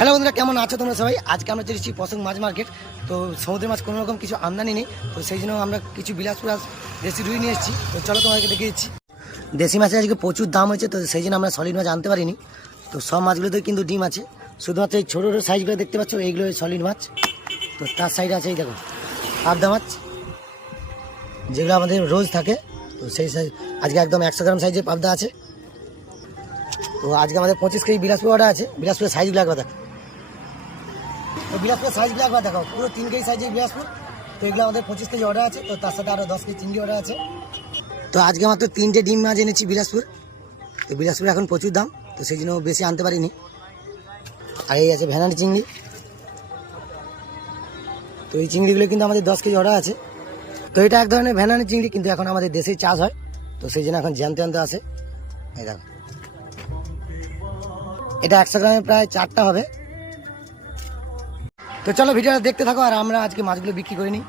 Hello বন্ধুরা, কেমন আছো তোমরা সবাই? আজকে আমরা চলেছি পছন্দ মাছ মার্কেট। তো সমুদ্রের মাছ কোনো রকম কিছু আমদানি নেই, তো সেই জন্য আমরা কিছু বিলাসপুর দেশি রুই নিয়ে এসেছি। তো চলো তোমাকে দেখিয়ে দিচ্ছি। দেশি মাছের আজকে প্রচুর দাম হয়েছে, তো সেই জন্য আমরা সলিড মাছ আনতে পারিনি। তো সব মাছগুলোতে কিন্তু ডিম আছে, শুধুমাত্র এই ছোটো ছোটো সাইজগুলো দেখতে পাচ্ছ, এইগুলো সলিড মাছ। তো তার সাইডে আছে এই দেখো পাবদা মাছ, যেগুলো আমাদের রোজ থাকে। তো সেই সাইজ আজকে একদম 100 গ্রাম সাইজের পাবদা আছে। তো আজকে আমাদের 25 কেজি বিলাসপুর অর্ডার আছে। বিলাসপুরের সাইজগুলো একবার দেখো, তো বিলাসপুরের সাইজগুলো একবার দেখো, পুরো 3 কেজি সাইজের বিলাসপুর। তো এগুলো আমাদের 25 কেজি অর্ডার আছে, তো তার সাথে আরও 10 কেজি চিংড়ি অর্ডার আছে। তো আজকে মাত্র 3টে ডিম মাছ এনেছি বিলাসপুর। তো বিলাসপুর এখন প্রচুর দাম, তো সেই জন্য বেশি আনতে পারিনি। আর এই আছে ভ্যানারি চিংড়ি। তো এই চিংড়িগুলো কিন্তু আমাদের 10 কেজি অর্ডার আছে। তো এটা এক ধরনের ভ্যানারি চিংড়ি, কিন্তু এখন আমাদের দেশেই চাষ হয়, তো সেই জন্য এখন জ্যান্ত জ্যান্ত আসে। এই দেখো, এটা 100 গ্রামে প্রায় 4টা হবে। তো চলো ভিডিওটা দেখতে থাকো, আর আমরা আজকে মাছগুলো বিক্রি করে নিই।